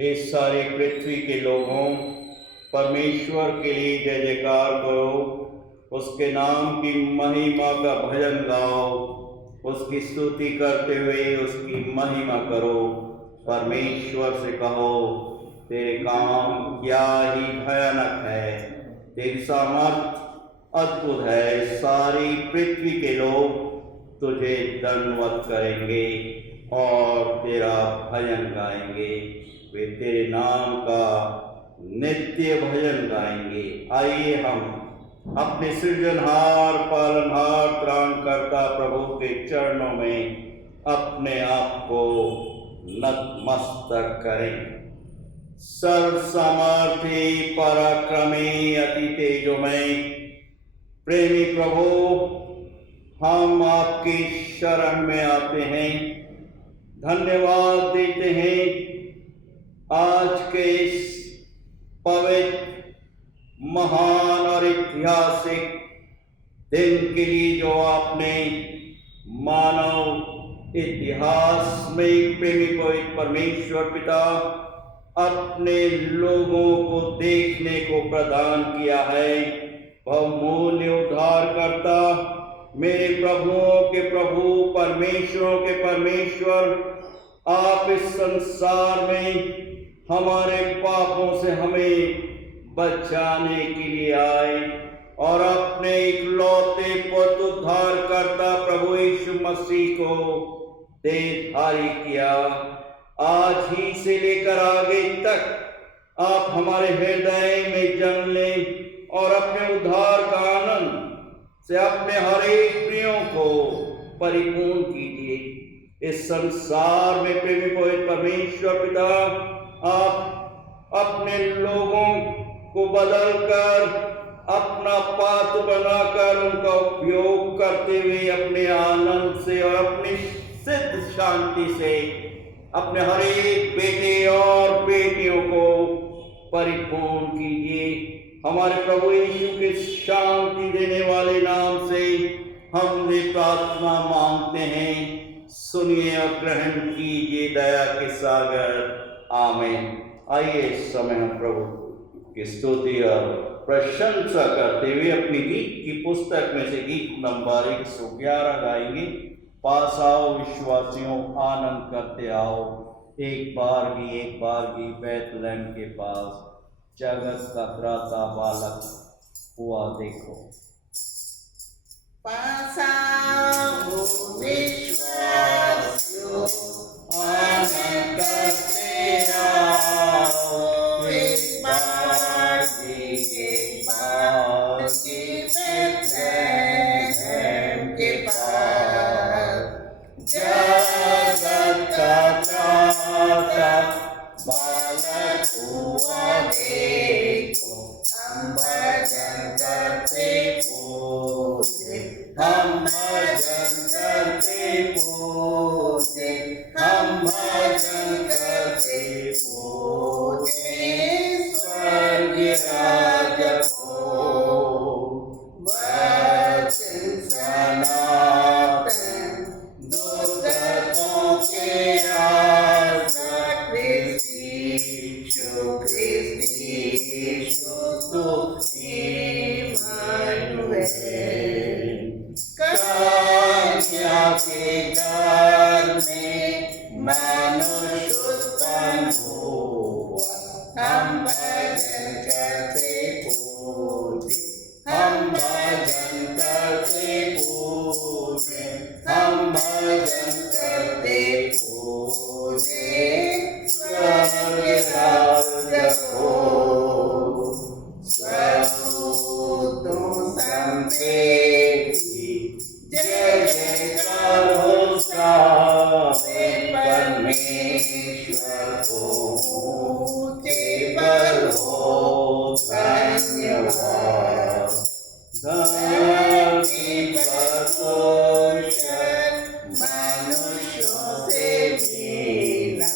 हे सारी पृथ्वी के लोगों, परमेश्वर के लिए जय जयकार करो, उसके नाम की महिमा का भजन गाओ, उसकी स्तुति करते हुए उसकी महिमा करो। परमेश्वर से कहो, तेरे काम क्या ही भयानक है, तेरी सामर्थ अद्भुत है। सारी पृथ्वी के लोग तुझे दंडवत करेंगे और तेरा भजन गाएंगे, वे तेरे नाम का नित्य भजन गाएंगे। आइए हम अपने सृजनहार, पालनहार, त्राणकर्ता प्रभु के चरणों में अपने आप को नतमस्तक करें। सर्व सामर्थी, पराक्रमी, अति तेजोमय, प्रेमी प्रभु, हम आपकी शरण में आते हैं, धन्यवाद देते हैं आज के इस पवित्र, महान और ऐतिहासिक दिन के लिए जो आपने मानव इतिहास में प्रेमी पवित्र परमेश्वर पिता अपने लोगों को देखने को प्रदान किया है। बहुमूल्य उद्धार करता, मेरे प्रभुओं के प्रभु, परमेश्वरों के परमेश्वर, आप इस संसार में हमारे पापों से हमें बचाने के लिए आए और अपने इकलौते पुत्र उद्धार करता प्रभु यीशु मसीह को देहधारी किया। आज ही से लेकर आगे तक आप हमारे हृदय में जन्म लें और अपने उद्धार का आनंद से अपने हर एक प्रियों को परिपूर्ण कीजिए। इस संसार में प्रेमी पवित्र परमेश्वर पिता, आप अपने लोगों को बदलकर अपना पात्र बनाकर उनका उपयोग करते हुए अपने आनंद से और अपनी सिद्ध शांति से अपने हर एक बेटे और बेटियों को परिपूर्ण कीजिए। हमारे प्रभु यीशु के शांति देने वाले नाम से हमने प्रार्थना मांगते हैं, सुनिए और ग्रहण कीजिए दया के सागर। आमीन। आइए इस समय हम प्रभु की स्तुति और प्रशंसा करते हुए अपनी गीत की पुस्तक में से गीत नंबर 111 गाएंगे। पास आओ विश्वासियों, आनंद करते आओ, एक बार की बैतलहम के पास जगत का त्राता बालक हुआ देखो। पास आओ विश्वासियों, आनंद करते आओ, एक बार की बैतलहम के पास जगत का त्राता बालक हुआ देखो। हम भजन करते पूजे, हम भजन करते पूजे, हम भजन करते पूजे स्वर्गीय राजा को। वचन सनातन, दुर्गतों के राजा कन्या के घर में मनुष्य उत्पन्न हुआ। हम भजन करते पूजे, हम भजन करते पूजे, हम भजन करते पूजे स्वर्गीय राजा को। स्वस्तुति संवेदी, जय जयकार हो सारे परमेश्वर को, केवल हो धन्यवाद। धरती पर पोषण मनुष्यों से मिला।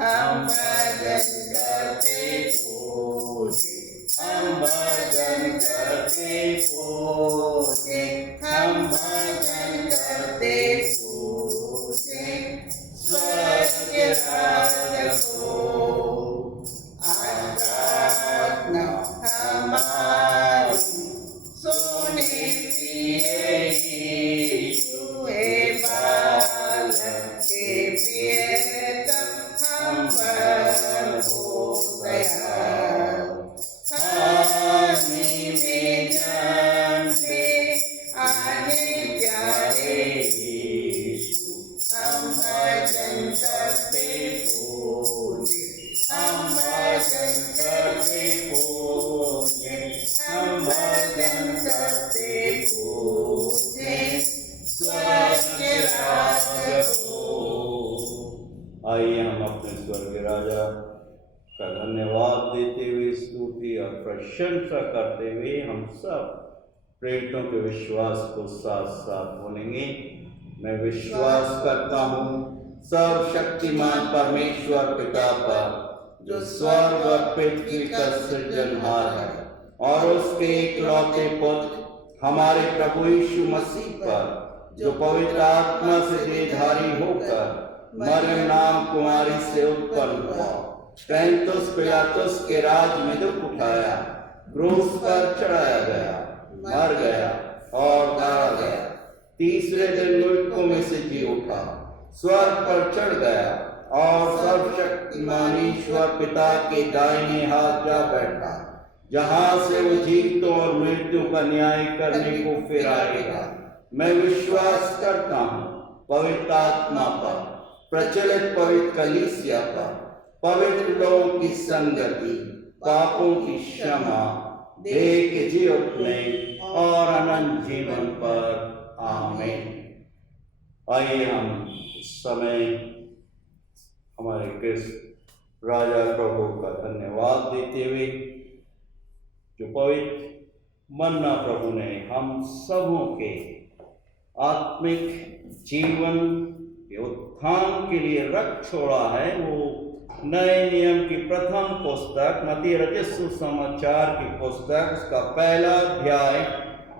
हम भजन करते पूजे, हम भजन करते पूजे, हम भजन करते पूजे स्वर्गीय राजा को। देते हुए स्तुति और प्रशंसा करते हुए हम सब प्रेरितों के विश्वास को साथ साथ बोलेंगे। मैं विश्वास करता हूँ सर्वशक्तिमान परमेश्वर पिता पर, जो स्वर्ग और पृथ्वी का सृजनहार है, और उसके एकलौते पुत्र हमारे प्रभु यीशु मसीह पर, जो पवित्र आत्मा से देहधारी होकर मरियम नाम कुमारी से उत्पन्न हुआ, पुन्तियुस पिलातुस के राज में दुख उठाया, क्रूस पर चढ़ाया गया, मर गया और गाड़ा गया, तीसरे दिन मृतकों में से जी उठा, स्वर्ग पर चढ़ गया और सर्वशक्तिमान ईश्वर पिता के दाहिने हाथ जा बैठा, जहां से वो जीवितों और मृत्यु का न्याय करने को फिर आएगा। मैं विश्वास करता हूँ पवित्र आत्मा पर, प्रचलित पवित्र कलीसिया पर, पवित्र लोगों की संगति, पापों की क्षमा, देह के जी उठने और अनंत जीवन पर। आमीन। आइए हम इस समय हमारे कृष्ण राजा प्रभु का धन्यवाद देते हुए, जो पवित्र मन्ना प्रभु ने हम सबों के आत्मिक जीवन के उत्थान के लिए रख छोड़ा है, वो नए नियम की प्रथम पुस्तक मत्ती रचित सुसमाचार की पुस्तक, उसका पहला अध्याय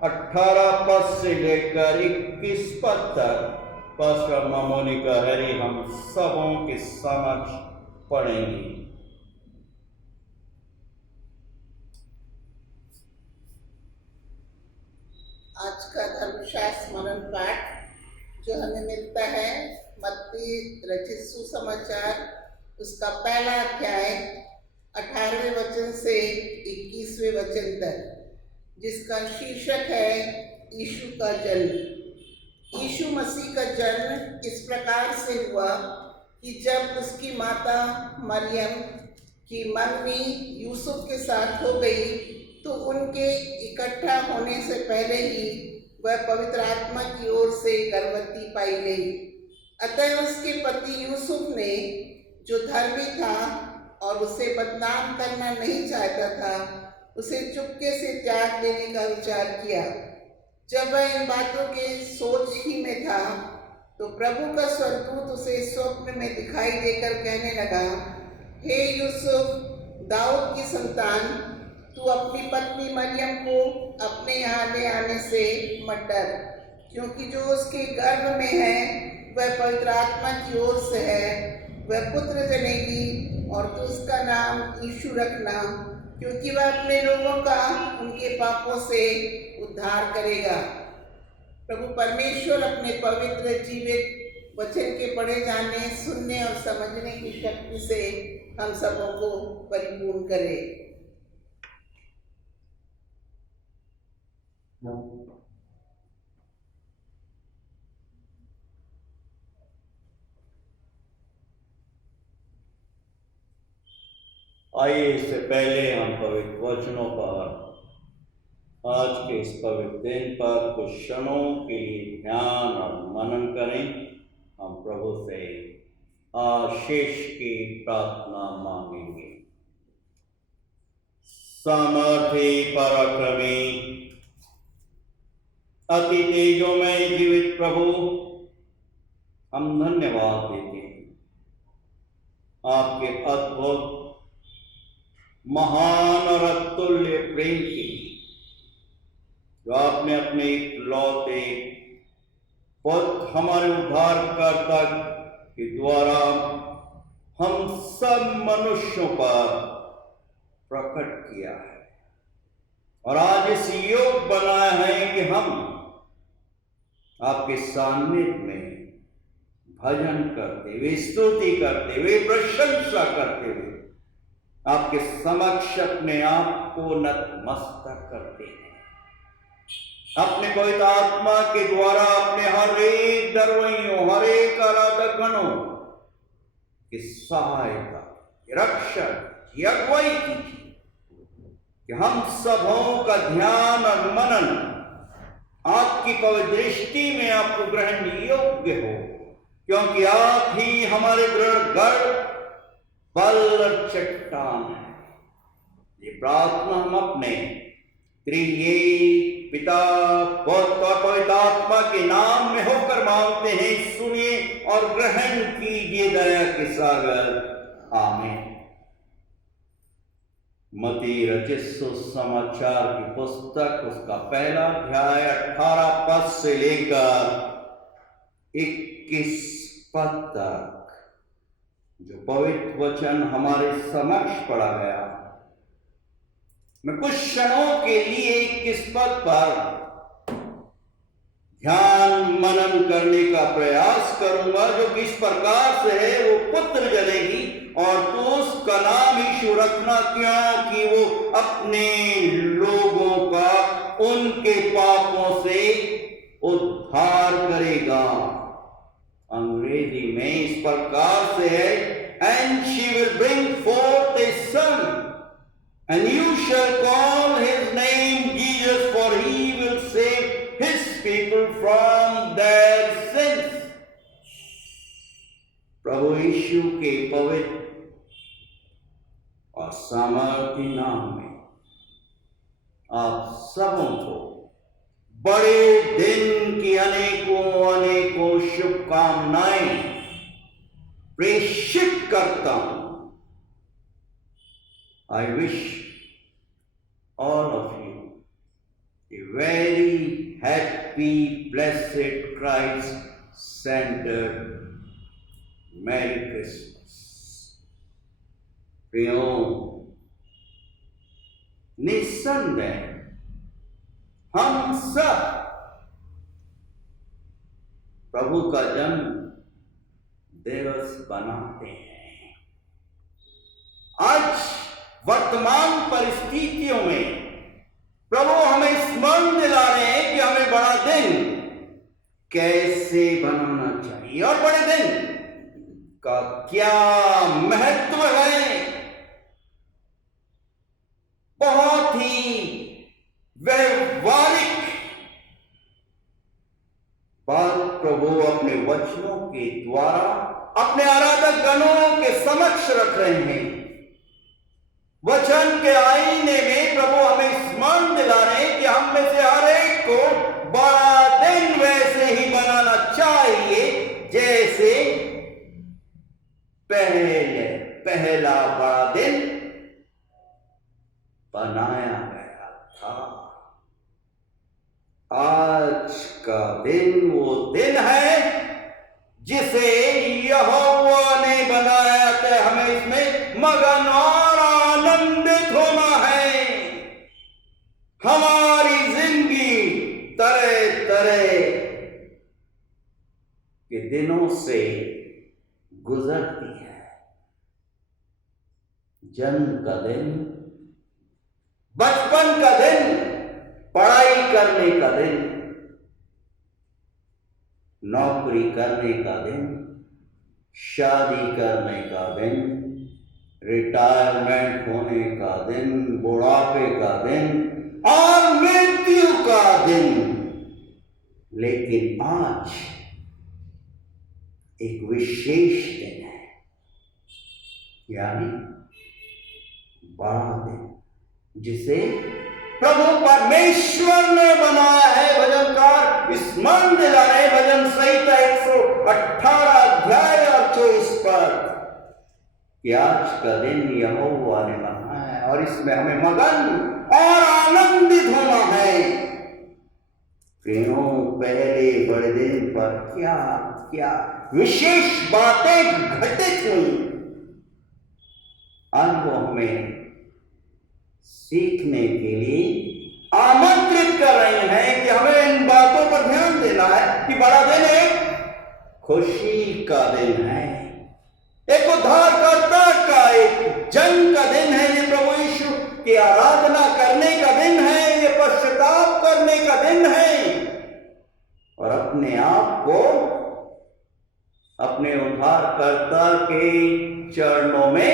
18 पद से लेकर 21 पद तक पास्टर मोनिका हैरी हम सबों के समक्ष पढ़ेंगे। आज का धर्मशास्त्र स्मरण पाठ जो हमें मिलता है मत्ती रचित सुसमाचार, उसका पहला अध्याय 18वें वचन से 21वें वचन तक, जिसका शीर्षक है यीशु का जन्म। यीशु मसीह का जन्म इस प्रकार से हुआ कि जब उसकी माता मरियम की मम्मी यूसुफ के साथ हो गई, तो उनके इकट्ठा होने से पहले ही वह पवित्र आत्मा की ओर से गर्भवती पाई गई। अतः उसके पति यूसुफ ने, जो धर्मी था और उसे बदनाम करना नहीं चाहता था, उसे चुपके से त्याग देने का विचार किया। जब वह इन बातों के सोच ही में था, तो प्रभु का स्वर्गदूत उसे स्वप्न में दिखाई देकर कहने लगा, हे यूसुफ, दाऊद की संतान, तू अपनी पत्नी मरियम को अपने यहाँ ले आने से मत डर, क्योंकि जो उसके गर्भ में है वह पवित्र आत्मा की ओर से है। वह पुत्र जनेगी और तू उसका नाम यीशु रखना, क्योंकि वह अपने लोगों का उनके पापों से उद्धार करेगा। प्रभु परमेश्वर अपने पवित्र जीवित वचन के पढ़े जाने, सुनने और समझने की शक्ति से हम सबों को परिपूर्ण करे। आइए इससे पहले हम पवित्र वचनों पर, आज के इस पवित्र दिन पर कुछ क्षणों के लिए ध्यान और मनन करें। हम प्रभु से आशीष की प्रार्थना मांगेंगे। सामर्थी पराक्रमी अति तेजोमय जीवित प्रभु, हम धन्यवाद देते हैं आपके अद्भुत, महान और अतुल्य प्रेम की, जो आपने अपने इकलौते पुत्र हमारे उद्धारकर्ता के द्वारा हम सब मनुष्यों पर प्रकट किया है, और आज इस योग बनाया है कि हम आपके सान्निध्य में भजन करते हुए, स्तुति करते हुए, प्रशंसा करते हुए आपके समक्ष अपने आप को नतमस्तक करते हैं। अपने पवित्र आत्मा के द्वारा अपने हर एक दरवैयों, हर एक आराधकगणों की सहायता, रक्षक, अगुवाई कीजिए, कि हम सबों का ध्यान और मनन आपकी पवित्र दृष्टि में आपको ग्रहण योग्य हो, क्योंकि आप ही हमारे दृढ़ गढ़, बल और चट्टान है। ये प्रार्थना हम अपने त्रिएक पिता पुत्र और पवित्र आत्मा के नाम में होकर मांगते हैं। सुनिए और ग्रहण कीजिए दया के सागर। आमीन। मत्ती रचित सुसमाचार की पुस्तक, उसका पहला अध्याय 18 पद से लेकर 21 पद तक जो पवित्र वचन हमारे समक्ष पढ़ा गया। मैं कुछ क्षणों के लिए 21 पद पर ध्यान मनन करने का प्रयास करूंगा, जो कि इस प्रकार से है, वो पुत्र जनेगी और तू उसका नाम यीशु रखना, क्योंकि वो अपने लोगों का उनके पापों से उद्धार करेगा। अंग्रेजी में इस प्रकार से है, and she will bring forth a son and you shall call his name Jesus, for he will save his people from their sins। प्रभु यीशु के पवित्र और सामर्थी नाम में आप सबों को बड़े दिन की अनेकों अनेकों शुभकामनाएं प्रेषित करता हूं। I wish all of you a very happy, blessed, Christ-centered Merry Christmas। प्रियों, निस्संदेह हम सब प्रभु का जन्म दिवस बनाते हैं। आज वर्तमान परिस्थितियों में प्रभु हमें स्मरण दिला रहे हैं कि हमें बड़ा दिन कैसे बनाना चाहिए और बड़े दिन का क्या महत्व है। बहुत ही व्यवहारिक बात प्रभु अपने वचनों के द्वारा अपने आराधक गणों के समक्ष रख रहे हैं। वचन के आईने में प्रभु हमें स्मरण दिला रहे हैं कि हम में से हर एक को बड़ा दिन वैसे ही बनाना चाहिए जैसे पहला बड़ा दिन बनाया गया था। आज का दिन वो दिन है जिसे यहोवा ने बनाया था। हमें इसमें मगन और आनंदित होना है। हमारी जिंदगी तरह तरह के दिनों से गुजरती है। जन्म का दिन, बचपन का दिन, पढ़ाई करने का दिन, नौकरी करने का दिन, शादी करने का दिन, रिटायरमेंट होने का दिन, बुढ़ापे का दिन और मृत्यु का दिन। लेकिन आज एक विशेष दिन है, यानी बड़ा दिन, जिसे प्रभु परमेश्वर ने बनाया है। भजनकार स्मरण दिला रहे, भजन संहिता 118 अध्याय और 24 पद, कि आज का दिन यहोवा ने बनाया है और इसमें हमें मगन और आनंदित होना है। प्रियों, पहले बड़े दिन पर क्या क्या विशेष बातें घटित हुई, आज वो हमें सीखने के लिए आमंत्रित कर रहे हैं कि हमें इन बातों पर ध्यान देना है कि बड़ा दिन एक खुशी का दिन है, एक उद्धारकर्ता का एक जन्म का दिन है। ये प्रभु यीशु की आराधना करने का दिन है, ये पश्चाताप करने का दिन है और अपने आप को अपने उद्धारकर्ता के चरणों में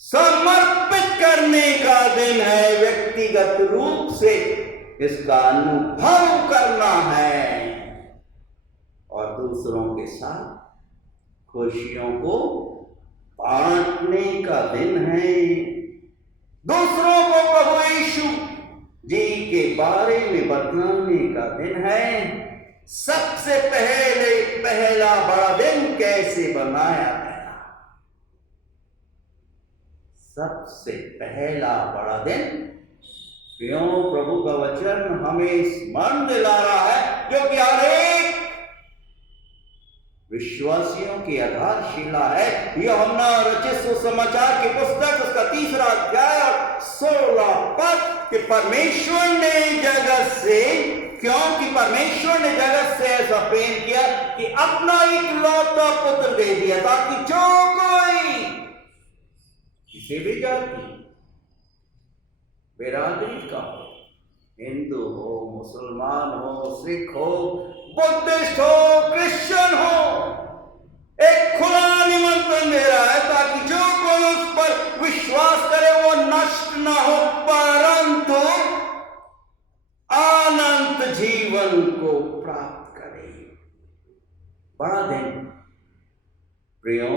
समर्पित करने का दिन है। व्यक्तिगत रूप से इसका अनुभव करना है और दूसरों के साथ खुशियों को बांटने का दिन है। दूसरों को प्रभु यीशु जी के बारे में बतलाने का दिन है। सबसे पहला बड़ा दिन कैसे बनाया गया? सबसे पहला बड़ा दिन, क्यों प्रभु का वचन हमें स्मरण दिला रहा है, जो कि हर एक विश्वासियों की आधारशिला है। यूहन्ना रचित सुसमाचार की पुस्तक उसका 3 अध्याय और 16 पद कि परमेश्वर ने जगत से, क्योंकि परमेश्वर ने जगत से ऐसा प्रेम किया कि अपना इकलौता पुत्र दे दिया, ताकि जो कोई किसी भी जाति बिरादरी का हो, हिंदू हो, मुसलमान हो, सिख हो, बुद्धिस्ट हो, क्रिश्चियन हो, एक खुला निमंत्रण दे रहा है ताकि जो कोई उस पर विश्वास करे वो नष्ट ना हो, परंतु अनंत जीवन को प्राप्त करे। बड़ा दिन प्रियो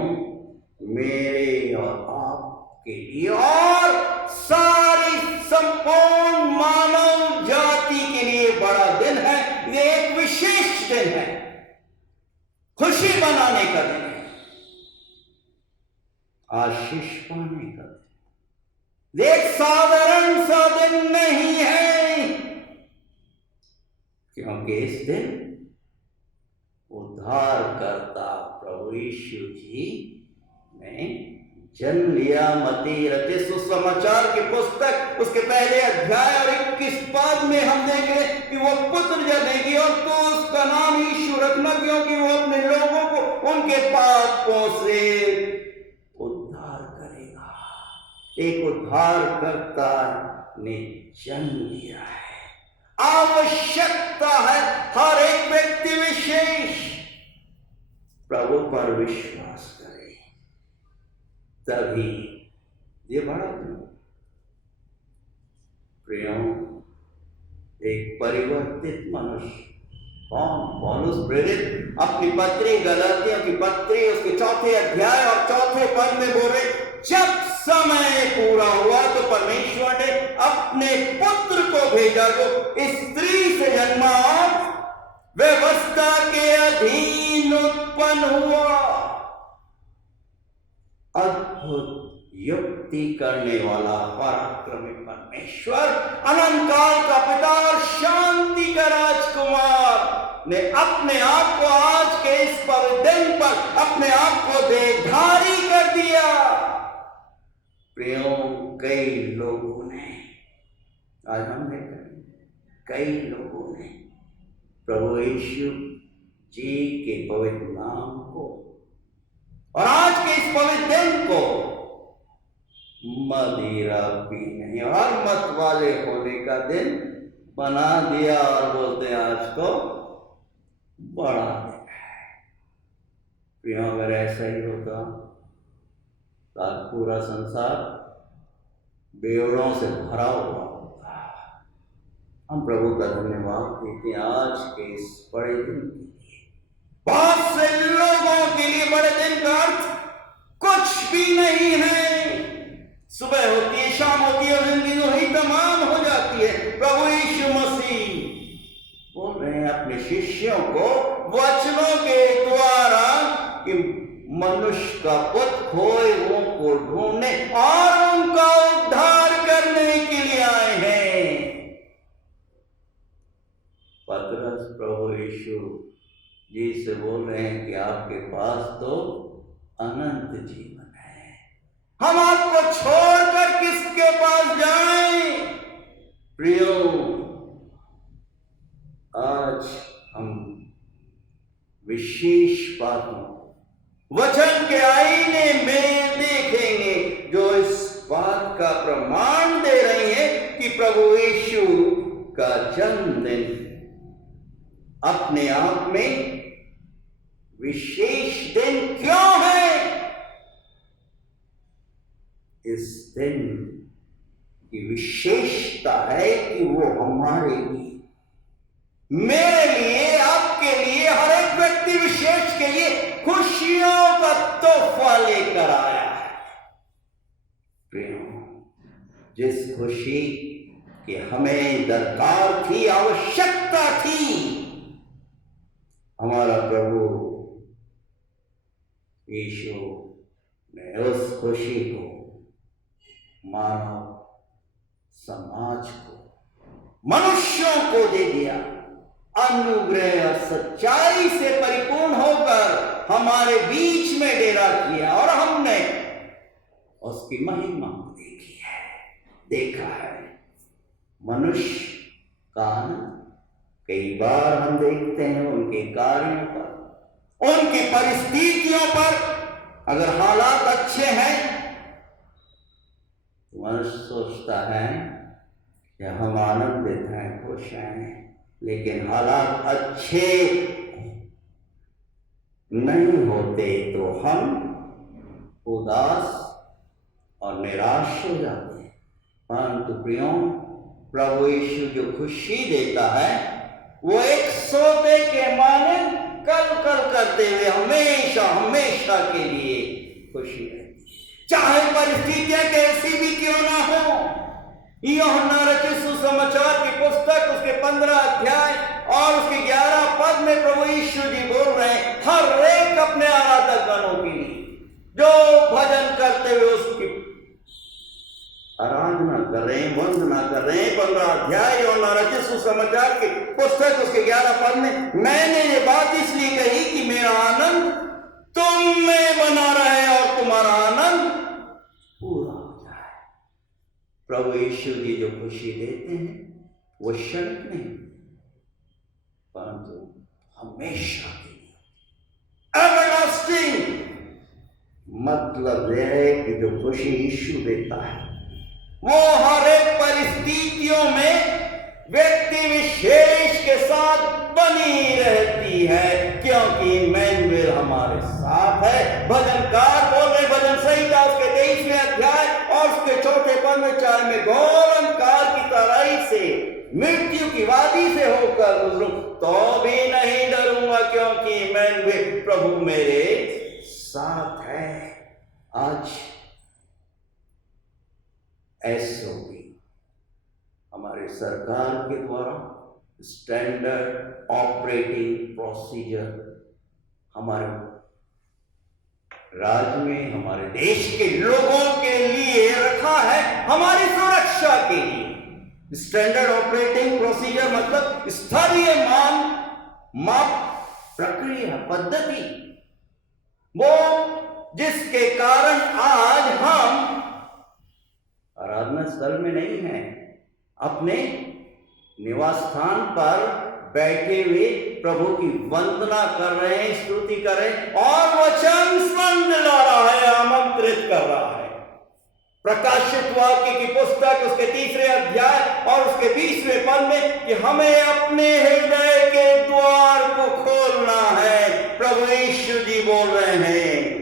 मेरे और आपके लिए और सारी संपूर्ण मानव जाति के लिए बड़ा दिन है। ये एक विशेष दिन है, खुशी मनाने का दिन है, आशीष पाने का दिन। एक साधारण सा दिन नहीं है, क्योंकि इस दिन उद्धारकर्ता प्रभु यीशु जी ने जन्म लिया। मत्ती रचित सुसमाचार की पुस्तक उसके पहले अध्याय और 21 पद में हम देंगे कि वो पुत्र जनेगी और तो उसका नाम यीशु रखना, क्योंकि वो अपने लोगों को उनके पापों से उद्धार करेगा। एक उद्धारकर्ता ने जन्म लिया है। आवश्यकता है हर एक व्यक्ति विशेष प्रभु पर विश्वास करे, तभी ये बड़ा दिन। प्रियो, एक परिवर्तित मनुष्य कौन? पौलुस प्रेरित अपनी पत्री गलातियों की पत्री उसके 4 अध्याय और 4 पद में बोले, जब समय पूरा हुआ तो परमेश्वर ने अपने पुत्र को भेजा, जो स्त्री से जन्मा और व्यवस्था के अधीन उत्पन्न हुआ। अद्भुत युक्ति करने वाला पराक्रमी परमेश्वर, अनंत काल का पिता और शांति का राजकुमार ने अपने आप को आज के इस पवित्र दिन पर अपने आप को देहधारी कर दिया। प्रियो, कई लोगों ने, आज हम देख रहे हैं, कई लोगों ने प्रभु यीशु जी के पवित्र नाम को और आज के इस पवित्र दिन को मदिरा पीने और मत वाले होने का दिन बना दिया और बोलते हैं आज तो बड़ा दिन है। प्रियो, अगर ऐसा ही होता तो आज पूरा संसार बेड़ों से भरा हुआ होता। हम प्रभु का धन्यवाद देते हैं आज के इस बड़े दिन के लिए। बहुत से लोगों के लिए बड़े दिन का अर्थ कुछ भी नहीं है। सुबह होती है, शाम होती है, जिंदगी वही तमाम हो जाती है। प्रभु यीशु मसीह बोल रहे हैं अपने शिष्यों को वचनों के द्वारा कि मनुष्य का पुत्र खोए हुओं को ढूंढने और उनका उद्धार करने के लिए आए हैं। पतरस प्रभु यीशु जी से बोल रहे हैं कि आपके पास तो अनंत जीवन है, हम आपको छोड़कर किसके पास जाएं? प्रियो, आज हम विशेष बातों वचन के आईने में देखेंगे जो इस बात का प्रमाण दे रही है कि प्रभु यीशु का जन्मदिन अपने आप में विशेष दिन क्यों है। इस दिन की विशेषता है कि वो हमारे लिए, मेरे लिए, आपके लिए, हर एक व्यक्ति विशेष के लिए खुशियों का तोहफा लेकर आया है। प्रियो, जिस खुशी कि हमें दरकार थी, आवश्यकता थी, हमारा प्रभु यीशु ने उस खुशी को मानव समाज को, मनुष्यों को दे दिया। अनुग्रह और सच्चाई से परिपूर्ण होकर हमारे बीच में डेरा किया और हमने उसकी महिमा को देखी है, देखा है। मनुष्य का आनंद कई बार हम देखते हैं उनके कार्यों पर, उनकी परिस्थितियों पर। अगर हालात अच्छे हैं तो मनुष्य सोचता है कि हम आनंदित हैं, खुश हैं, लेकिन हालात अच्छे नहीं होते तो हम उदास और निराश हो जाते हैं। परंतु प्रियों, प्रभु यीशु जो खुशी देता है वो एक सोते के माने कल कल करते हुए हमेशा हमेशा के लिए खुशी है, चाहे परिस्थितियां कैसी भी क्यों ना हो। यूहन्ना रचित सुसमाचार की पुस्तक उसके 15 अध्याय और उसके 11 पद में प्रभु यीशु जी बोल रहे हैं, हर एक अपने आराधक गणों के लिए जो भजन करते हुए उसकी आराधना कर रहे हैं, वंदना कर रहे हैं। 15 अध्याय यूहन्ना रचित सुसमाचार की पुस्तक उसके 11 पद में, मैंने ये बात इसलिए कही कि मेरा आनंद तुम में बना रहे और तुम्हारा आनंद पूरा हो जाए। प्रभु यीशु जी जो खुशी देते हैं वो क्षणिक नहीं, परंतु हमेशा के लिए एवरलास्टिंग। मतलब यह है कि जो खुशी यीशु देता है वो हर एक परिस्थितियों में व्यक्ति विशेष के साथ बनी रहती है, क्योंकि इम्मानुएल हमारे साथ है। भजनकार बोल रहे, भजन संहिता उसके 23वें अध्याय और उसके 4 पद में, चाहे मैं घोर अंधकार की तराई से मृत्यु की वादी से होकर गुजरूं तो भी नहीं डरूंगा, क्योंकि इम्मानुएल प्रभु मेरे साथ है। आज एसओपी हमारे सरकार के द्वारा स्टैंडर्ड ऑपरेटिंग प्रोसीजर हमारे राज्य में, हमारे देश के लोगों के लिए रखा है, हमारी सुरक्षा के लिए। स्टैंडर्ड ऑपरेटिंग प्रोसीजर मतलब स्तरीय माप प्रक्रिया पद्धति, वो जिसके कारण आज हम आराधना स्थल में नहीं है, अपने निवास स्थान पर बैठे हुए प्रभु की वंदना कर रहे हैं, स्तुति कर रहे हैं और वचन स्मरण दिला रहा है, आमंत्रित कर रहा है। प्रकाशित वाक्य की पुस्तक उसके 3 अध्याय और उसके 20वें पद में कि हमें अपने हृदय के द्वार को खोलना है। प्रभु यीशु जी बोल रहे हैं,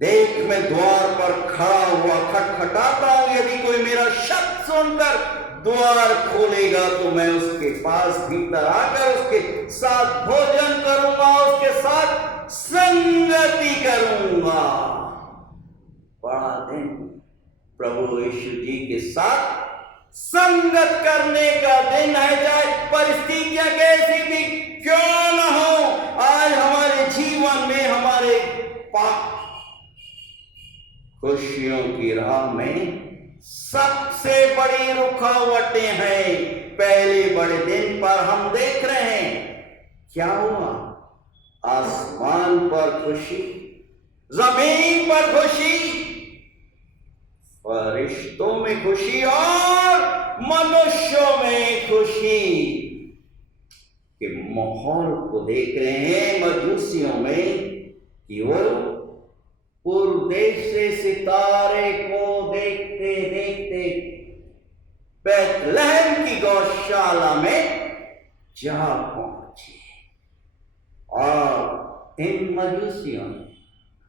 देख मैं द्वार पर खड़ा हुआ खटखटाता हूं, यदि कोई मेरा शब्द सुनकर द्वार खोलेगा तो मैं उसके पास भीतर आकर उसके साथ भोजन करूंगा, उसके साथ संगति करूंगा। बड़ा दिन प्रभु यीशु जी के साथ संगत करने का दिन है, चाहे परिस्थितियां कैसी भी क्यों न हो। आज हमारे जीवन में हमारे पाप खुशियों की राह में सबसे बड़ी रुकावटें हैं। पहले बड़े दिन पर हम देख रहे हैं क्या हुआ, आसमान पर खुशी, जमीन पर खुशी, फरिश्तों में खुशी और मनुष्यों में खुशी के माहौल को देख रहे हैं मजूसियों में कि वो पूर्व देश से सितारे को देखते देखते बैतलहम की गौशाला में जा पहुंचे। और इन मजूसियों ने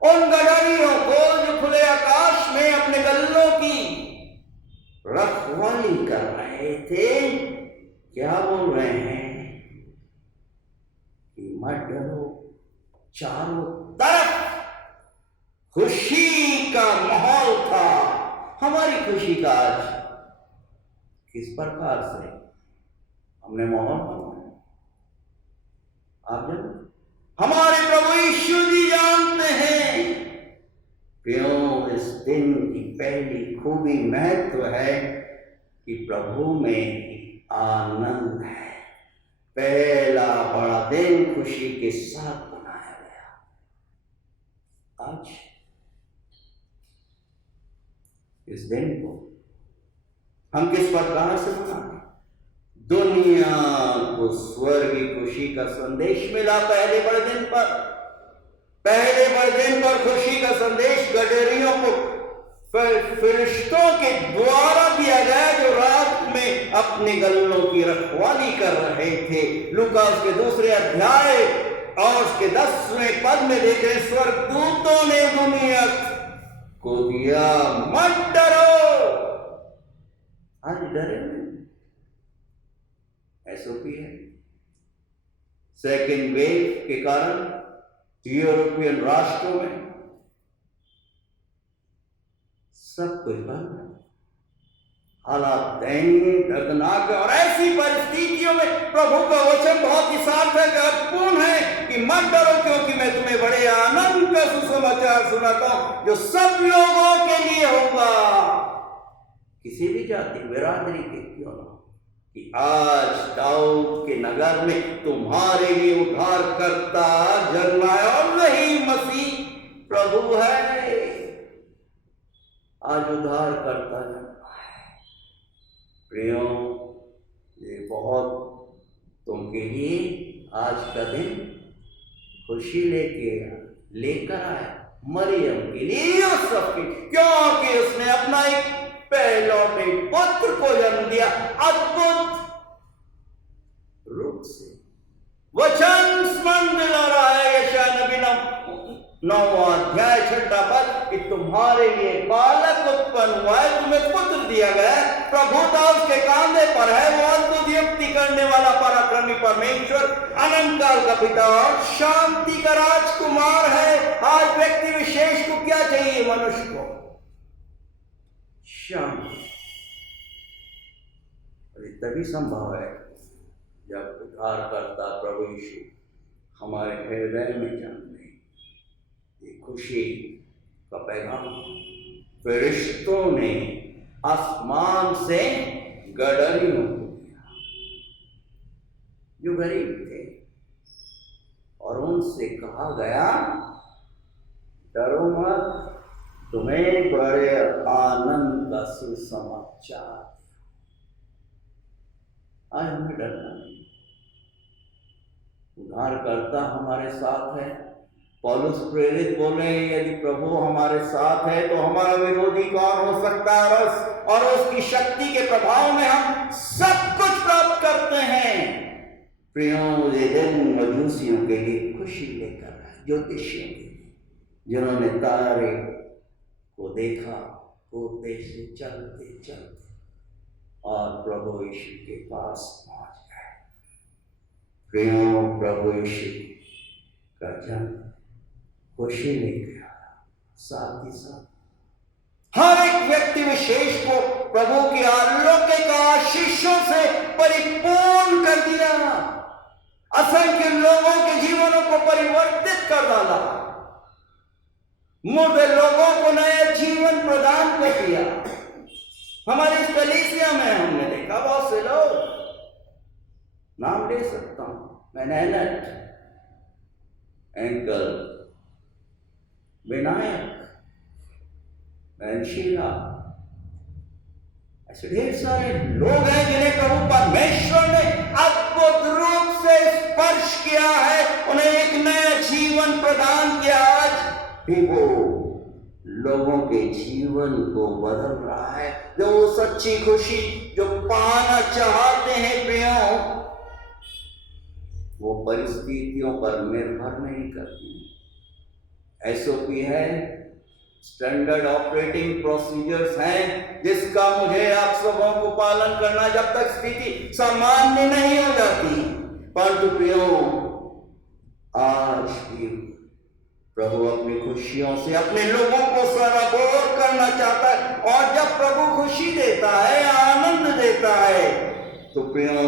उन गडरियों को जो खुले आकाश में अपने गल्लों की रखवाली कर रहे थे, क्या बोल रहे हैं कि मत डरो, चारों तरफ खुशी का माहौल था। हमारी खुशी का आज किस प्रकार से हमने माहौल बनाया आप जानते, हमारे प्रभु यीशु जी जानते हैं। क्यों इस दिन की पहली खूबी महत्व है कि प्रभु में आनंद है। पहला बड़ा दिन खुशी के साथ मनाया गया। आज इस दिन को हम किस प्रकार से मनाएं? दुनिया को स्वर्ग की खुशी का संदेश मिला पहले बड़े दिन पर खुशी का संदेश गडरियों को फरिश्तों के द्वारा दिया गया जो रात में अपने गल्लों की रखवाली कर रहे थे। लूका उसके 2 अध्याय और उसके 10वें पद में देखे, स्वर्गदूतों ने दुनिया को दिया मत डरो। आज डरे नहीं, एसओपी है। सेकेंड वेव के कारण यूरोपियन राष्ट्रों में सब कुछ बंद है, हालात दयनीय दर्दनाक है। और ऐसी परिस्थितियों में प्रभु का वचन बहुत ही सार्थक अर्थपूर्ण है कि मत डरो, क्योंकि मैं तुम्हें बड़े आनंद का सुसमाचार सुनाता हूं जो सब लोगों के लिए होगा, किसी भी जाति बिरादरी के क्यों ना, कि आज दाऊद के नगर में तुम्हारे लिए उद्धार करता जन्मा है और वही मसीह प्रभु है। आज उद्धार करता जन्मा है। प्रियो, ये बहुत तुमके लिए आज का दिन खुशी लेकर आया मरियम के लिए, यूसुफ के, क्योंकि उसने अपना एक पहलौठे पुत्र को जन्म दिया। अद्भुत रूप से वचन स्मरण दिला रहा है यशायाह नबी 9वां अध्याय 6वां पद कि तुम्हारे लिए बालक उत्पन्न हुआ है, तुम्हें पुत्र दिया गया है, प्रभुता उसके कांधे पर है, वो अद्भुत युक्ति करने वाला पराक्रमी परमेश्वर, अनंत काल का पिता और शांति का राजकुमार है। आज व्यक्ति विशेष को क्या चाहिए? मनुष्य को शांति। तभी संभव है जब उद्धारकर्ता प्रभु यीशु हमारे हृदय में जन्मे। ये खुशी का पैगाम फरिश्तों ने आसमान से गडरियों को दिया जो गरीब थे, और उनसे कहा गया डरो मत, तुम्हें बड़े आनंद का सुसमाचार। आज हमें डरना नहीं, उद्धारकर्ता हमारे साथ है। पौलुस प्रेरित बोले, यदि प्रभु हमारे साथ है तो हमारा विरोधी कौन हो सकता है? और उसकी शक्ति के प्रभाव में हम सब कुछ प्राप्त करते हैं। प्रियों, ये दिन मजूसियों के लिए खुशी लेकर आए, ज्योतिषियों के लिए, जिन्होंने तारे को देखा कूदते से चलते चलते और प्रभु यीशु के पास पहुंच गए। प्रियों, प्रभु यीशु का जन्म खुशी लेकर आया, साथ ही साथ हर एक व्यक्ति विशेष को प्रभु की अलौकिक आशीषों से परिपूर्ण कर दिया। असंख्य लोगों के जीवनों को परिवर्तित कर डाला, मुर्दे लोगों को नया जीवन प्रदान कर दिया। हमारी इस कलीसिया में हमने देखा बहुत से लोग, नाम ले सकता हूं मैं, नैनट, एंकल, विनायक, शीला, ऐसे ढेर सारे लोग हैं जिन्हें प्रभु परमेश्वर ने अद्भुत रूप से स्पर्श किया है, उन्हें एक नया जीवन प्रदान किया। आज भी वो लोगों के जीवन को बदल रहा है। जो सच्ची खुशी जो पाना चाहते हैं प्रियों, वो परिस्थितियों पर निर्भर नहीं करती। एसओपी है, स्टैंडर्ड ऑपरेटिंग प्रोसीजर्स हैं, जिसका मुझे आप सबों को पालन करना जब तक स्थिति सामान्य नहीं हो जाती। परंतु प्रियों, आज भी प्रभु अपनी खुशियों से अपने लोगों को सराबोर करना चाहता है, और जब प्रभु खुशी देता है, आनंद देता है, तो प्रियो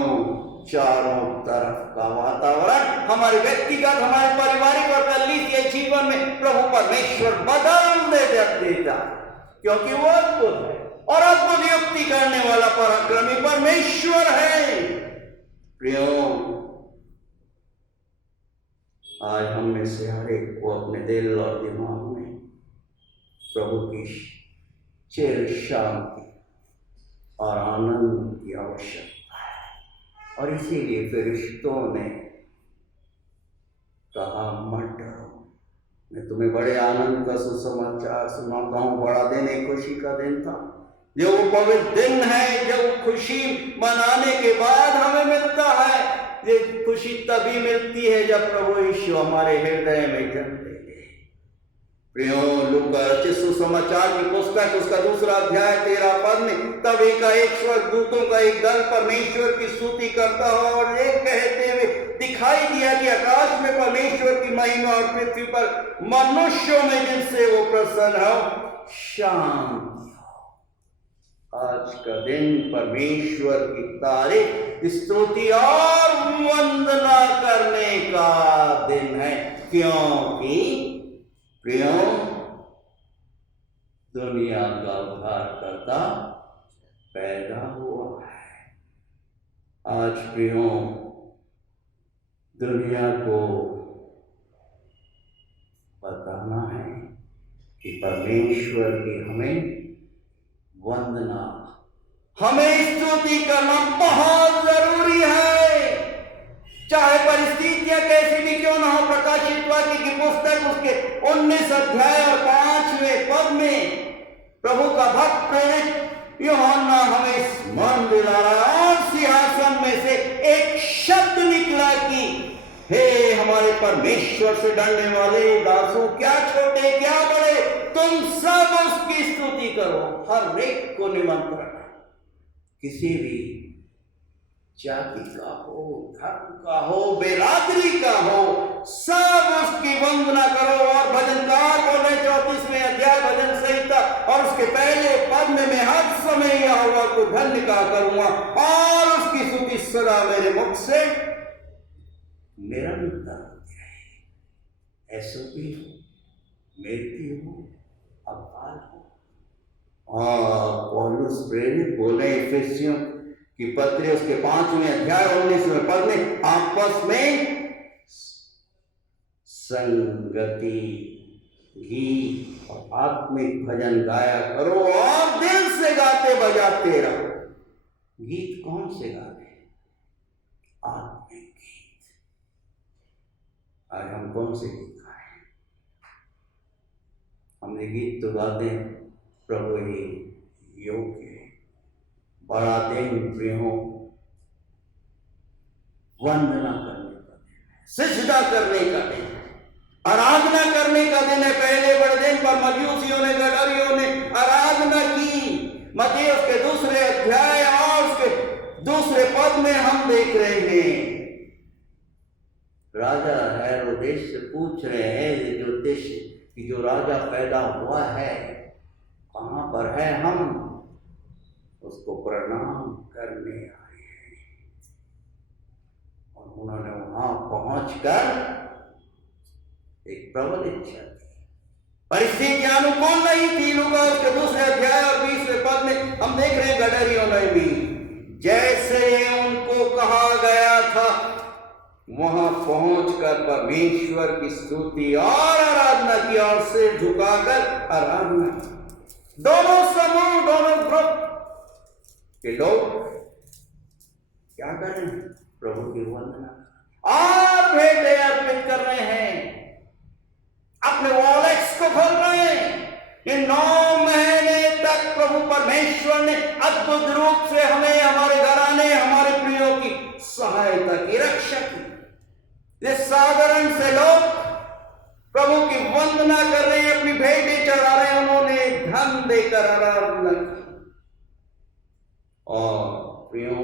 चारों तरफ का वातावरण हमारे व्यक्तिगत, हमारे पारिवारिक और कलीसिया जीवन में प्रभु परमेश्वर बदल देता, क्योंकि वो अद्भुत है और अद्भुत युक्ति करने वाला पराक्रमी परमेश्वर है। प्रियो, आज हम में से हर एक को अपने दिल और दिमाग में प्रभु की चिर शांति और आनंद की आवश्यकता है, और इसीलिए फरिश्तों ने कहा, मत डरो, मैं तुम्हें बड़े आनंद का सुसमाचार सुनाता हूँ। बड़ा दिन एक खुशी का दिन था, जो वो पवित्र दिन है जब खुशी मनाने के बाद हमें मिलता है। ये खुशी तभी मिलती है जब प्रभु यीशु हमारे हृदय में जन्म लेंगे। प्रियो, लूका रचित सुसमाचार की पुस्तक उसका 2 अध्याय 13 पद में तब एक स्वर्गदूतों का एक दल परमेश्वर की स्तुति करता हो और ये कहते हुए दिखाई दिया कि आकाश में परमेश्वर की महिमा और पृथ्वी पर मनुष्यों में जिनसे वो प्रसन्न हो शांति। आज का दिन परमेश्वर की तारीफ, स्तुति और वंदना करने का दिन है, क्योंकि प्रियो दुनिया का उद्धारकर्ता पैदा हुआ है। आज प्रियो दुनिया को बताना है कि परमेश्वर की हमें वंदना, हमें स्तुति करना बहुत जरूरी है। चाहे परिस्थितियां कैसी भी क्यों ना हो। प्रकाशित वाक्य की पुस्तक उसके 19 अध्याय और 5वें पद में प्रभु का भक्त प्रेरित यूहन्ना हमें स्मरण दिला रहा है, और सिंहासन में से एक शब्द निकला कि हे हमारे परमेश्वर से डरने वाले दासों, क्या छोटे क्या बड़े, तुम सब उसकी स्तुति करो। हर एक को निमंत्रण है, किसी भी जाति का हो, धर्म का हो, बेरादरी का हो, सब उसकी वंदना करो। और भजनकार बोले 34वें अध्याय भजन संहिता और उसके पहले पद में मैं हर समय यहोवा को धन्य कहा करूंगा और उसकी स्तुति सदा मेरे मुख से निरंतर होती रहे। ऐसो भी हो, मृत्यु हो, अकाल हो। पौलुस प्रेरित बोले इफिसियों की पत्री उसके 5वें अध्याय 19वें पद में आपस में संगति, गीत और आत्मिक भजन गाया करो और दिल से गाते बजाते रहो। गीत कौन से गाते? आत्मिक गीत। आज हम कौन से गीत गाए? हमने गीत तो गाते प्रभु ही योग्य है। बड़ा दिन प्रियो वंदना करने का दिन है, सिजदा करने का दिन है, आराधना करने का दिन है। पहले बड़े दिन पर मजूसियों ने, गडरियों ने आराधना की। मत्ती उसके 2 अध्याय और उसके 2 पद में हम देख रहे हैं, राजा हेरोदेस से पूछ रहे हैं जो देश कि जो राजा पैदा हुआ है कहां पर है, हम उसको प्रणाम करने आए हैं। और उन्होंने वहां पहुंचकर एक प्रबल इच्छा थी, परिस्थिति अनुकूल नहीं थी। लूका उसके 2 अध्याय और 20वें पद में हम देख रहे हैं गडरियों ने भी जैसे उनको कहा गया था वहां पहुंचकर परमेश्वर की स्तुति और आराधना की और सिर झुकाकर आराधना की। दोनों समूह, दोनों ग्रुप के लोग क्या कर रहे हैं? प्रभु की वंदना और भेंटें अर्पित कर रहे हैं, अपने वॉलेट्स को खोल रहे हैं। ये 9 महीने तक प्रभु परमेश्वर ने अद्भुत रूप से हमें, हमारे घराने, हमारे प्रियों की सहायता की, रक्षा की। ये साधारण से लोग प्रभु की वंदना कर रहे हैं, अपनी भेंटें चढ़ा रहे हैं, उन्होंने धन देकर आराधना की और प्रियो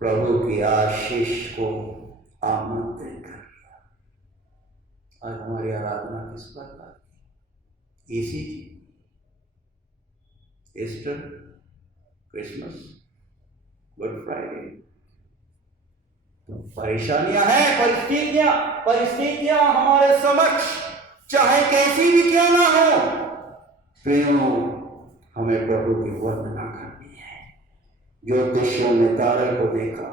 प्रभु की आशीष को आमंत्रित कर लिया। आज हमारी आराधना किस प्रकार की? ECG, Easter, Christmas, good Friday. परेशानियां हैं, परिस्थितियां हमारे समक्ष, चाहे कैसी भी क्यों ना हो। प्रियो, हमें प्रभु की वंदना करनी है। ज्योतिषियों ने तारे को देखा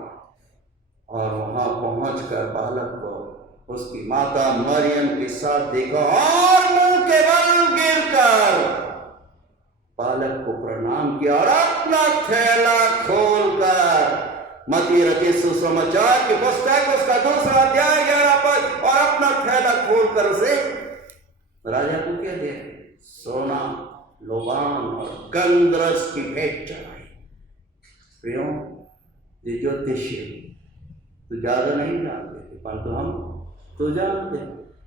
और वहां पहुंचकर बालक को उसकी माता मरियम के साथ देखा और मुंह के बल गिरकर बालक को प्रणाम किया और अपना थैला खोलकर, मत्ती रचित सुसमाचार की पुस्तक उसका 2 अध्याय 11 पद, और अपना थैला खोलकर उसे राजा को क्या दे? सोना, लोबान और गंधरस की भेंट चढ़ाई। प्रियो, ये ज्योतिषी तो ज्यादा नहीं जानते थे, परंतु हम तो जानते।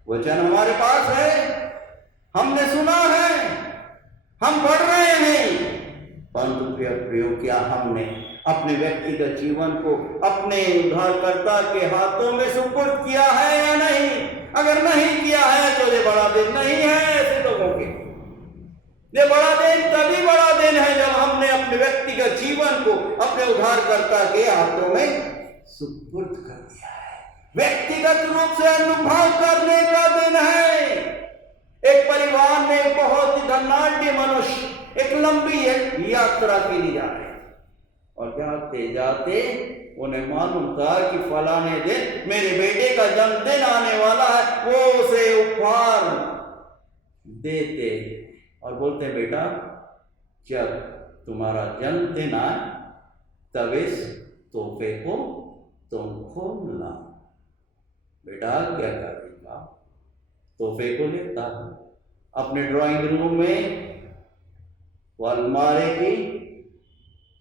वचन हमारे पास है, हमने सुना है, हम पढ़ रहे हैं, परंतु प्रियो, क्या हमने अपने व्यक्तिगत जीवन को अपने उद्धारकर्ता के हाथों में सुपुर्द किया है या नहीं? अगर नहीं किया है तो ये बड़ा दिन नहीं है ऐसे लोगों के। ये बड़ा दिन तभी बड़ा दिन है जब हमने अपने व्यक्तिगत जीवन को अपने उद्धारकर्ता के हाथों में सुपुर्द कर दिया है। व्यक्तिगत रूप से अनुभव करने का दिन है। एक परिवार में बहुत ही धनाढ्य मनुष्य एक लंबी यात्रा के लिए जा रहे और जाते जाते उन्हें मालूम था कि फलाने दिन मेरे बेटे का जन्मदिन आने वाला है। वो उसे उपहार देते और बोलते, बेटा जब तुम्हारा जन्मदिन आए तब इस तोहफे को तुम खोलना। बेटा क्या करेगा? तोहफे को लेता अपने ड्राइंग रूम में अलमारी की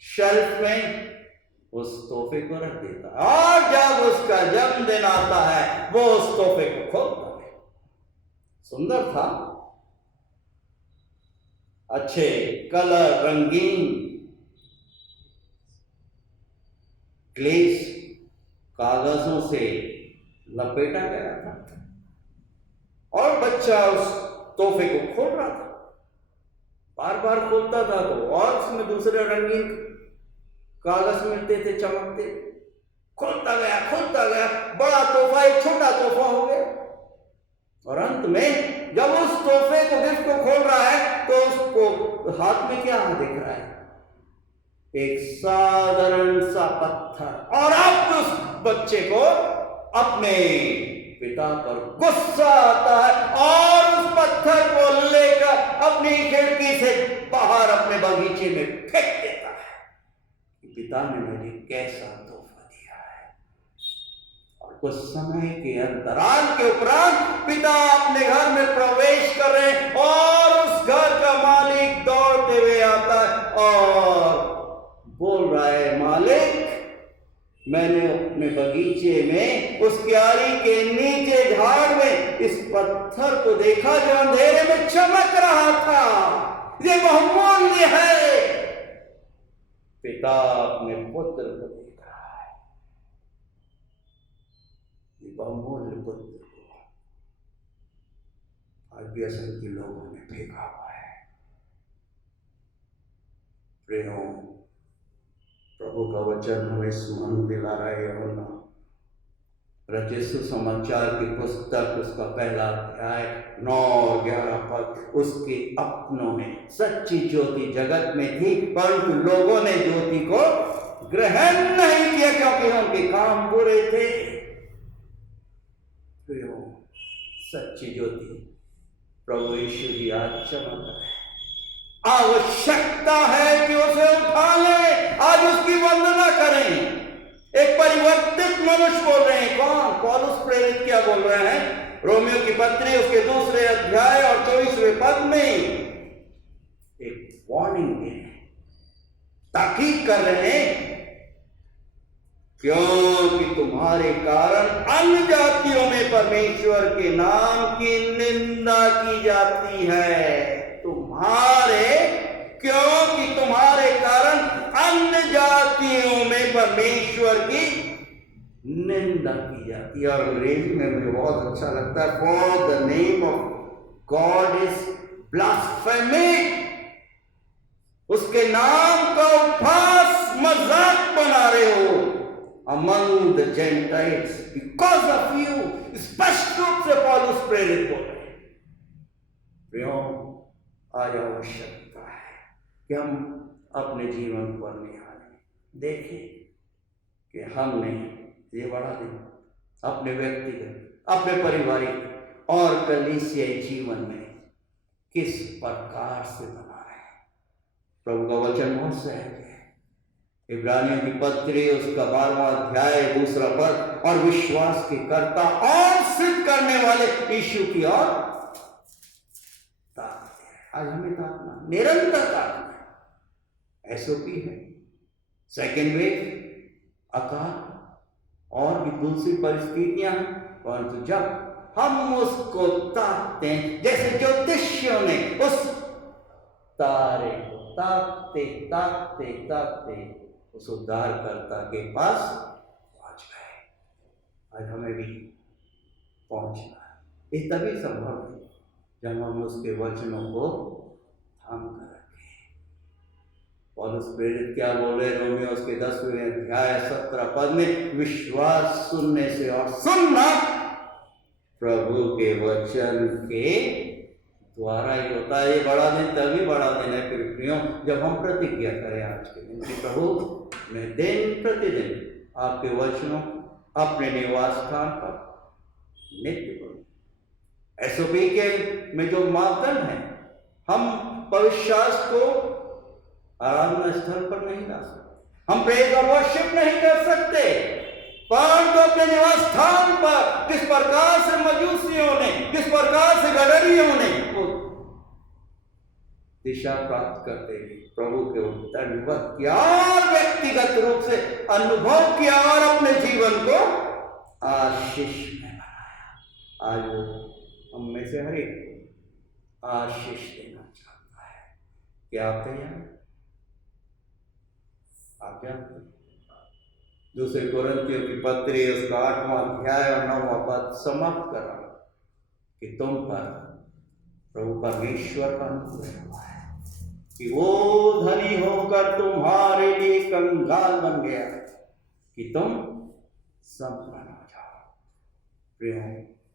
शेल्फ में उस तोहफे को रख देता है और जब उसका जन्मदिन आता है वो उस तोहफे को खोलता है। सुंदर था, अच्छे कलर, रंगीन ग्लेस कागजों से लपेटा गया था और बच्चा उस तोहफे को खोल रहा था। बार बार खोलता था तो और उसमें दूसरे रंगीन कागज मिलते थे, चमकते। खोलता गया, बड़ा तोहफा एक छोटा तोहफा हो गया और अंत में जब उस तोहफे को, गिफ्ट को खोल रहा है तो उसको हाथ में क्या दिख रहा है? एक साधारण सा पत्थर। और अब उस बच्चे को अपने पिता पर गुस्सा आता है और उस पत्थर को लेकर अपनी खिड़की से बाहर अपने बगीचे में फेंक देता है। पिता ने मुझे कैसा तोहफा दिया है। और कुछ समय के अंतराल के उपरांत पिता अपने घर में प्रवेश कर रहे हैं और उस घर का मालिक दौड़ते हुए आता है और बोल रहा है, मालिक मैंने अपने बगीचे में उस क्यारी के नीचे झाड़ में इस पत्थर को देखा जो अंधेरे में चमक रहा था। ये बहुमूल्य है। पिता अपने पुत्र को देख रहा है, ये बहुमूल्य पुत्र को आज भी असल के लोगों ने फेंका हुआ है। प्रेम, प्रभु का वचन हमें स्मरण दिला रहे हो ना। रचित सुसमाचार की पुस्तक उसका पहला अध्याय 9 और 11 पद, उसके अपनों ने सच्ची ज्योति जगत में थी परंतु लोगों ने ज्योति को ग्रहण नहीं किया क्योंकि उनके काम बुरे थे। सच्ची ज्योति प्रभु यीशु जी आज चमक रहे। आवश्यकता है कि उसे उठा लें, आज उसकी वंदना करें। एक परिवर्तित मनुष्य बोल रहे हैं। कौन? पौलुस प्रेरित क्या बोल रहे हैं? रोमियो की पत्री उसके 2 अध्याय और 24वें पद में एक वार्निंग दे रहे हैं, ताकीद कर रहे हैं, क्योंकि तुम्हारे कारण अन्य जातियों में परमेश्वर के नाम की निंदा की जाती है। क्योंकि तुम्हारे कारण अन्य जातियों में परमेश्वर की निंदा की जाती है। और अंग्रेजी में मुझे बहुत अच्छा लगता है, for the name of God is blasphemy. उसके नाम का उपहास मजाक बना रहे हो among the Gentiles because of you. स्पष्ट रूप से पौलुस प्रेरित हो रहे। प्रियों, आज आवश्यकता है कि हम अपने जीवन पर निहारें, देखें कि हमने ये बढ़ा दिन अपने व्यक्तिगत, अपने पारिवारिक और कलीसियाई जीवन में किस प्रकार से बना रहे हैं। प्रभु का वचन बहुत सहज है। इब्रानियों की पत्री उसका 12वां अध्याय 2 पद, और विश्वास के कर्ता और सिद्ध करने वाले यीशु की ओर ताकते हैं। आज हमें ताकना, निरंतर ताकना एसओपी है। सेकेंड वेव, अकाल और भी दूसरी परिस्थितियां, परंतु जब हम उसको ताकते हैं, जैसे ज्योतिषियों ने उस तारे को ताकते ताकते ताकते उस उद्धारकर्ता के पास पहुंच गए। आज हमें भी पहुंचना है। ये तभी संभव है जब हम उसके वचनों को थाम कर रखें। पौलुस प्रेरित क्या बोले रोमियो उसके 10वें अध्याय 17 पद में, विश्वास सुनने से और सुनना प्रभु के वचन के द्वारा ही होता है। ये बड़ा दिन तभी बड़ा दिन है प्रियों जब हम प्रतिज्ञा करें आज के दिन कि प्रभु मैं दिन प्रतिदिन आपके वचनों अपने निवास स्थान पर नित्य करूं। एसओपी के में जो मापदंड है, हम पवित्र शास्त्र को आराधना स्थल पर नहीं ला सकते, हम प्रेज और वर्शिप नहीं कर सकते, परंतु अपने निवास स्थान पर किस प्रकार से मजूसियों ने, किस प्रकार से गडरियों ने दिशा प्राप्त करते हुए प्रभु के दंडवत किया और व्यक्तिगत रूप से अनुभव किया और अपने जीवन को आशीष में बनाया। आज वो हम में से हर एक को आशीष देना चाहता है। क्या आप तैयार? आप जानते 2 कोरिन्थियों की पत्री उसका 8वां अध्याय और 9वां पद समाप्त कर रहा कि तुम पर प्रभु परमेश्वर का अनुग्रह हुआ है कि वो धनी होकर तुम्हारे लिए कंगाल बन गया कि तुम संपन्न हो जाओ। प्रिय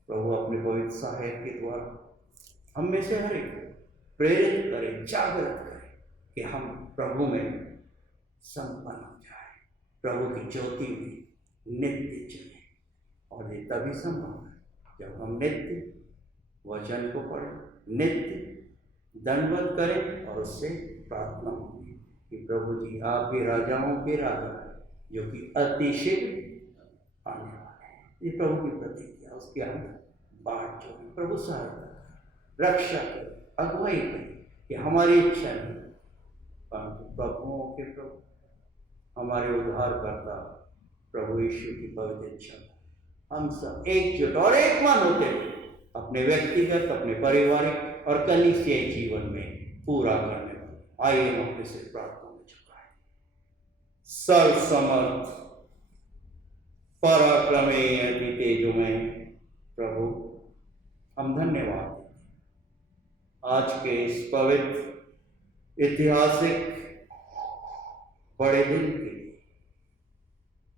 प्रभु अपने पवित्र साहित्य के द्वारा हम में से हर एक प्रेरित करें, जागृत करें कि हम प्रभु में संपन्न हो जाए, प्रभु की ज्योति में नित्य चले। और ये तभी संभव है जब हम नित्य वचन को पढ़ें, नित्य दंडवत करें और उससे प्रार्थना होगी कि प्रभु जी आप भी राजाओं के राजा जो कि अतिशय आने वाले हैं। ये प्रभु की प्रतिज्ञा, उसके हम बाट जो है प्रभु सहायता करें, रक्षा करें, अगुवाई करें कि हमारी इच्छा नहीं परंतु प्रभुओं के प्रभु हमारे उद्धारकर्ता प्रभु यीशु की पवित्र इच्छा हम सब एकजुट और एक मन होते हुए अपने व्यक्तिगत, अपने पारिवारिक और कलीसियाई जीवन में पूरा करने वाले। आइए हम अपने से प्रार्थना में झुकाएं। सर्वसमर्थ पराक्रमेय अति तेजोमय प्रभु, हम धन्यवाद आज के इस पवित्र ऐतिहासिक बड़े दिन के लिए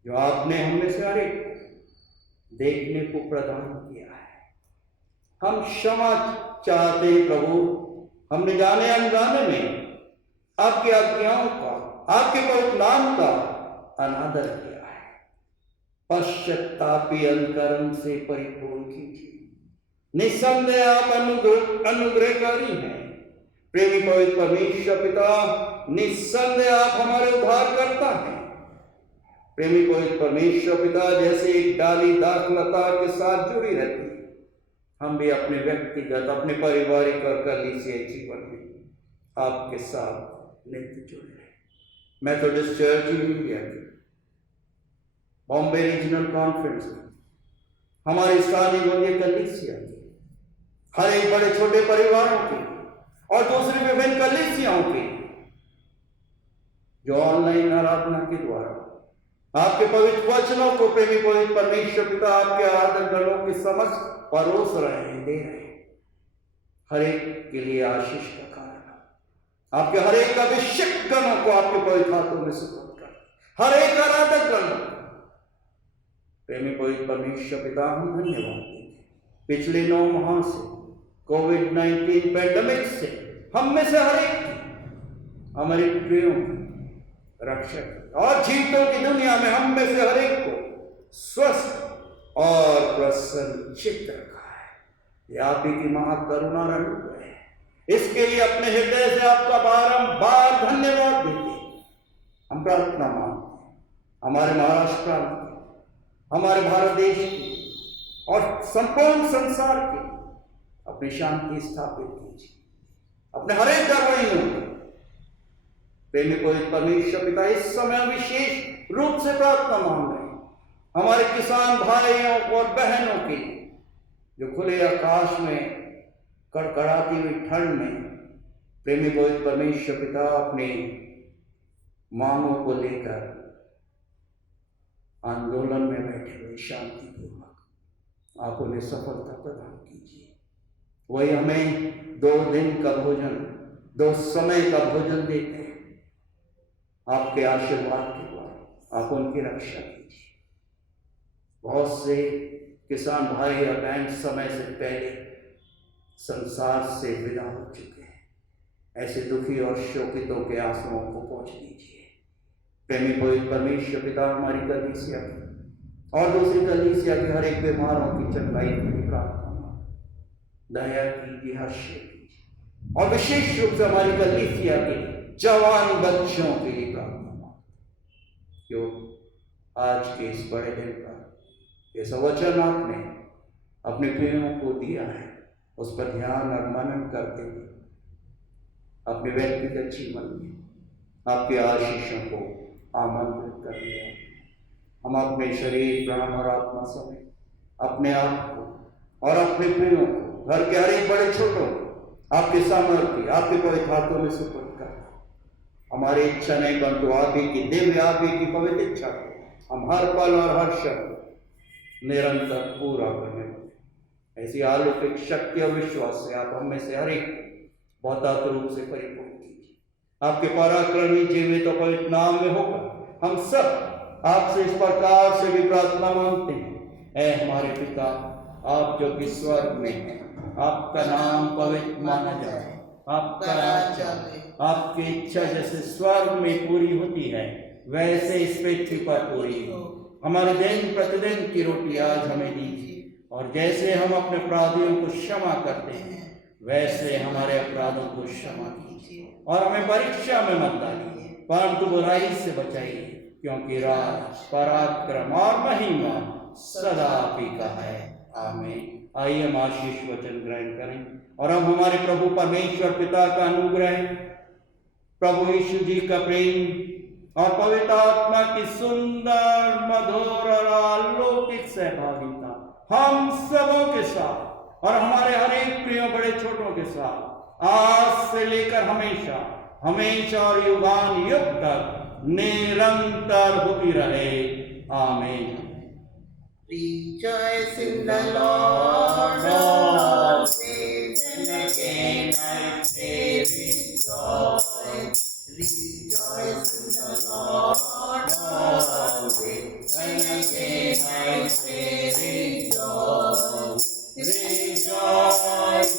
जो आपने हमें से हर एक देखने को प्रदान किया है। हम क्षमा चाहते हैं प्रभु, हमने जाने अनजाने में आपकी आज्ञाओं का, आपके पवित्र नाम का अनादर किया है। पश्चातापी अंतकरण से परिपूर्ण कीजिए। निस्संदेह आप अनुग्रहकारी हैं। प्रेमी पवित्र परमेश्वर पिता, निस्संदेह आप हमारे उद्धार करता है। प्रेमी पवित्र परमेश्वर पिता, जैसे एक डाली दाखलता के साथ जुड़ी रहती है, हम भी अपने व्यक्तिगत, अपने पारिवारिक और कलीसियाई जीवन में आपके साथ नित्य जुड़े रहे। मेथोडिस्ट चर्च इन इंडिया की बॉम्बे रीजनल कॉन्फ्रेंस में हमारी स्थानीय गंभीर कलीसिया की, हर एक बड़े छोटे परिवारों की और दूसरी विभिन्न कलीसियाओं की जो ऑनलाइन आराधना के द्वारा आपके पवित्र वचनों को प्रेमी पवित्र परमेश्वर पिता आपके आराधक गणों की समझ परोस रहे हैं, दे रहे हैं। हर एक के लिए आशीष का कारण आपके हर एक अभिषेक गणों को आपके पवित्र हाथों में सुपुर्द कर, हर एक आराधक गणों प्रेमी पवित्र परमेश्वर पिता हम धन्यवाद देंगे। पिछले 9 माह से कोविड-19 पैंडेमिक से हम में से हर एक हमारे प्रियों रक्षक और जीवितों की दुनिया में हम में से हर एक को स्वस्थ और प्रसन्नचित्त रखा है। यह आप ही की महाकरुणा अनुग्रह है। इसके लिए अपने हृदय से आपका बारंबार धन्यवाद देते हैं। हम प्रार्थना मांगते हैं हमारे महाराष्ट्र प्रांत के, हमारे भारत देश के और संपूर्ण संसार के अपनी शांति स्थापित कीजिए। अपने हर एक दरवाइयों प्रेमी पवित्र परमेश्वर पिता इस समय विशेष रूप से प्रार्थना मांग रहे हैं हमारे किसान भाइयों और बहनों के जो खुले आकाश में कड़कड़ाती हुई ठंड में प्रेमी पवित्र परमेश्वर पिता अपने मांगों को लेकर आंदोलन में बैठे हुए शांतिपूर्वक आप उन्हें सफलता प्रदान कीजिए। वही हमें 2 दिन का भोजन, 2 समय का भोजन देते हैं। आपके आशीर्वाद के द्वारा आप उनकी रक्षा कीजिए। बहुत से किसान भाई और बहन समय से पहले संसार से विदा हो चुके हैं। ऐसे दुखी और शोकितों के आंसुओं को पोंछ दीजिए। प्रेमी पवित्र परमेश्वर पिता हमारी कलीसिया की और दूसरी कलीसिया की हर एक बीमारों की चंगाई के लिए प्रार्थना दया कीजिए, हर्षित कीजिए और विशेष रूप से हमारी कलीसिया के जवान बच्चों के लिए प्रार्थना जो आज के इस बड़े दिन पर ऐसा वचन आपने अपने प्रियों को दिया है उस पर ध्यान और मनन करते हुए अपने व्यक्तिगत जीवन में आपके आशीषों को आमंत्रित कर लिया। हम अपने शरीर, प्राण और आत्मा समेत अपने आप को और अपने प्रियों को, घर के हर एक बड़े छोटों को आपके सामर्थ्य, आपके पवित्र हाथों में सुपुर्द कर हमारी इच्छा नहीं परंतु आप ही की दिव्य, आप ही की पवित्र इच्छा को हम हर पल और हर क्षण निरंतर पूरा करने वाले ऐसी अलौकिक शक्ति और विश्वास से आप हम में से हर एक बहुतायत रूप से परिपूर्ण कीजिए। आपके पराक्रमी जीवित और पवित्र नाम में होकर हम सब आपसे इस प्रकार से भी प्रार्थना मांगते हैं। ऐ हमारे पिता, आप जो कि स्वर्ग में हैं, आपका नाम पवित्र माना जाए, आपका राज्य आए, आपकी इच्छा जैसे स्वर्ग में पूरी होती है वैसे इस पृथ्वी पर पूरी हो। हमारे दिन प्रतिदिन की रोटी आज हमें दीजिए और जैसे हम अपने अपराधियों को क्षमा करते हैं वैसे हमारे अपराधों को क्षमा कीजिए और हमें परीक्षा में मत डालिए परंतु बुराई से बचाइए, क्योंकि राज, पराक्रम और महिमा सदा आप ही का है। आमीन। आइए हम आशीष वचन ग्रहण करें और हम हमारे प्रभु परमेश्वर पिता का अनुग्रह, प्रभु यीशु जी का प्रेम और पवित्र आत्मा की सुंदर, मधुर और अलौकिक सहभागिता हम सबों के साथ और हमारे हर एक प्रियों बड़े छोटों के साथ आज से लेकर हमेशा हमेशा और युगान युग तक निरंतर होती रहे। आमीन। Rejoice in the Lord always, and again I say rejoice. Rejoice in the Lord always, and again I say rejoice. Rejoice,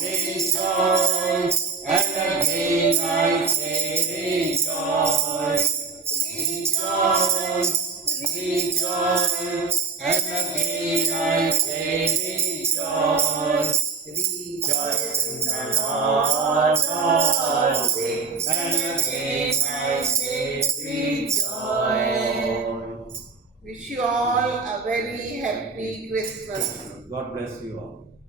rejoice, and again I say rejoice. Rejoice, rejoice, and again I say rejoice. Rejoice in the Lord always, and again I say rejoice. Wish you all a very happy Christmas. God bless you all.